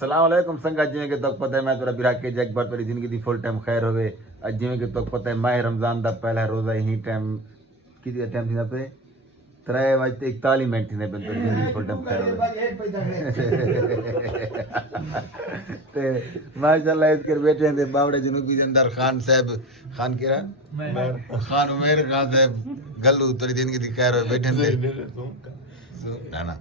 السلام علیکم سنگا جی کہ تک پتہ ہے میں تیرا برا کے جگ بھر تیری زندگی دی فل ٹائم خیر ہوے اج جی کہ تک پتہ ہے ماہ رمضان دا پہلا روزہ ہی ٹائم کتنا ٹائم تھیندا پے 3:41 منٹ تھیندے پے تیری زندگی فل ٹائم خیر ہوے تے ماشاءاللہ اس کر بیٹھے ہیں باوڑے جنوبی دے اندر خان صاحب خان کیرا خان عمیر خان صاحب گلو تیری زندگی دی خیر ہوے بیٹھے ہیں نا نا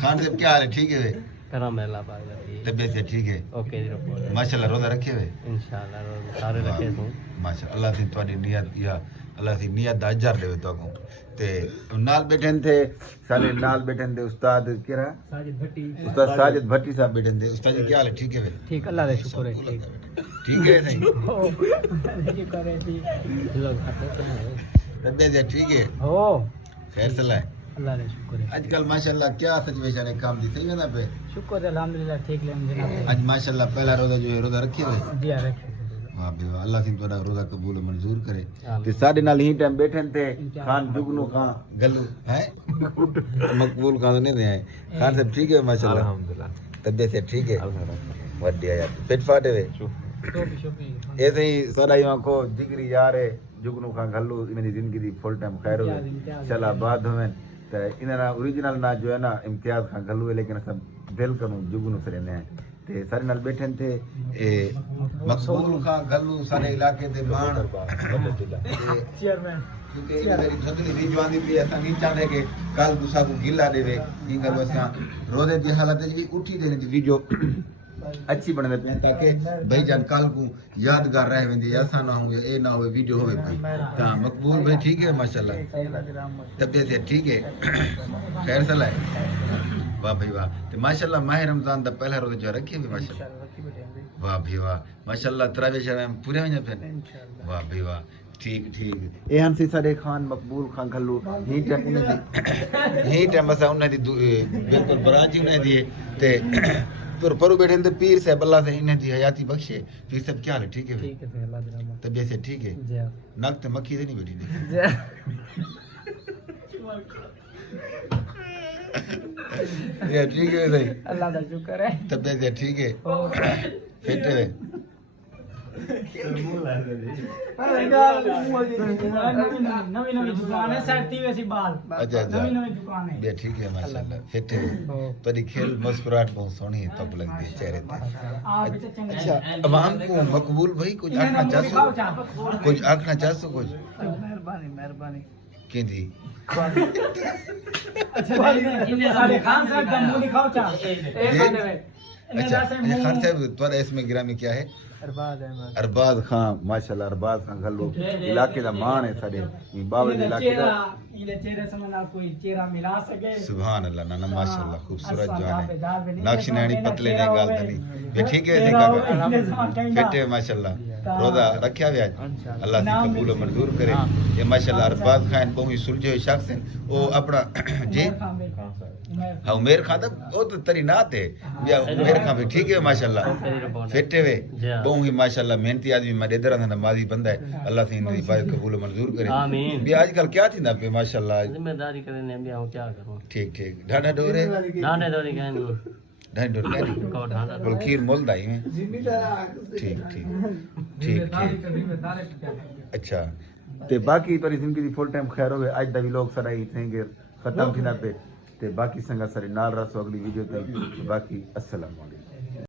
خان صاحب کیا حال ہے ٹھیک ہے کرم اللہ پاک طبیعت سے ٹھیک ہے اوکے جی ماشاءاللہ روزہ رکھے ہوئے انشاءاللہ روزہ سارے رکھے تو ماشاءاللہ اللہ سے تواڈی نیت یا اللہ سے نیت دا اجر دے تو کو تے نال بیٹھے تھے سارے نال بیٹھے تھے استاد کیرا ساجد بھٹی استاد ساجد بھٹی صاحب بیٹھے تھے استاد جی کیا حال ہے ٹھیک ہے ٹھیک اللہ کا شکر ہے ٹھیک ہے نہیں شکر ہے جی لوگ طبیعت سے ٹھیک ہے ہو خیر صلاح ہے اللہ کا شکر ہے آج کل ماشاءاللہ کیا سچویشن ہے کام دی صحیح ہے نا پہ شکر ہے الحمدللہ ٹھیک لیں جناب آج ماشاءاللہ پہلا روزہ جو ہے روزہ رکھے ہوئے جی رکھے واہ بے واہ اللہ سے تہاڈا روزہ قبول و منظور کرے تے ساڈے نال ہی ٹائم بیٹھے تھے خان جگنو خان گلو ہے مقبول خان نہیں ہے خان صاحب ٹھیک ہے ماشاءاللہ الحمدللہ طبیعت سے ٹھیک ہے وڈیا یار فٹ فاٹ ہے ایسے ہی سارا یہاں کو جگری یار ہے جگنو خان گلو ان دی زندگی دی فل ٹائم خیر ہو چلا بعد ہویں تے انہاں اوریجنل نا جو ہے نا امتیاز خان گلو ہے لیکن سب دل کنو جگنو سے رہنے ہیں تے سارے نال بیٹھے تھے مقبول خان گلو سارے علاقے دے مان چیئرمین کیونکہ میری چھتری دی جوان دی بھی اساں نہیں چاہتے کہ کل دوسرا کو گلا دے وے یہ گل اساں روزے دی حالت وچ بھی اٹھی دے دی ویڈیو اچھی بنے پہ تاکہ بھائی جان کل کو یادگار رہ ویندی ایسا نہ ہو اے نہ ہوئے ویڈیو ہوئے بھائی تا مقبول بھائی ٹھیک ہے ماشاءاللہ طبیعت ہے ٹھیک ہے خیر صلاح ہے واہ بھائی واہ تے ماشاءاللہ ماہ رمضان دا پہلا روزہ جو رکھے ہوئے ماشاءاللہ واہ بھائی واہ ماشاءاللہ تراویح شرم پورے ہوئے پھر واہ بھائی واہ ٹھیک ٹھیک اے ہن سی سارے خان مقبول خان گھلو ہی ٹائم انہاں دی ہی ٹائم اسا انہاں دی بالکل برانچ انہاں دی تے پرو بیٹھے تھے پیر صاحب اللہ سے انہیں دی حیاتی بخشے پیر صاحب کیا حال ہے ٹھیک ہے ٹھیک ہے اللہ درام طبیعت سے ٹھیک ہے جی نک تے مکھی سے نہیں بیٹھی تھی یہ ٹھیک ہے صحیح اللہ کا شکر ہے طبیعت سے ٹھیک ہے فٹ ہے نوی نوی دکان ہے سیٹی ویسی بال اچھا اچھا نوی نوی دکان ہے بے ٹھیک ہے ماشاءاللہ فٹ ہے تیری کھیل مسکراہٹ بہت سونی ہے تب لگتی ہے چہرے پہ اچھا عوام کو مقبول بھائی کچھ آکھنا چاہسو کچھ آکھنا چاہسو کچھ مہربانی مہربانی کی تھی سارے خان صاحب دم منی کھاؤ چا اچھا خان صاحب تمہارا اس میں گرامی کیا ہے ارباز خان ماشاءاللہ ارباز خان گھلو علاقے دا مان ہے سارے باوڑے دے علاقے دا یہ چہرے سے منا کوئی چہرہ ملا سکے سبحان اللہ نا ماشاءاللہ خوبصورت جوان ہے نقش نانی پتلے نے گال دنی یہ ٹھیک ہے کاکا فٹ ہے ماشاءاللہ روزہ رکھیا ویا اللہ سے قبول و منظور کرے یہ ماشاءاللہ ارباز خان بہت سلجھے ہوئے شخص ہیں وہ اپنا جی ہاں عمیر خان وہ تو تری نات ہے یا عمیر خان بھی ٹھیک ہے ماشاءاللہ فٹ ہے بہت ہی ماشاءاللہ محنتی آدمی میں ادھر اندر نمازی بندہ ہے اللہ سے ان کی بات قبول و منظور کرے بھی آج کل کیا تھی نا پہ ماشاءاللہ ذمہ داری کرنے میں ہوں کیا کروں ٹھیک ٹھیک ڈھاڈا ڈورے ڈھانڈے داری کہنی ڈھانڈے ڈور کہنی کو ڈھانڈا بلکیر مول دائی میں ٹھیک ٹھیک ٹھیک ٹھیک اچھا تے باقی تاری زندگی دی فل ٹائم خیر ہوئے آج دا بھی لوگ سرائی تھیں گے ختم تھی نا پہ تے باقی سنگا سارے نال رسو اگلی ویڈیو تے باقی السلام علیکم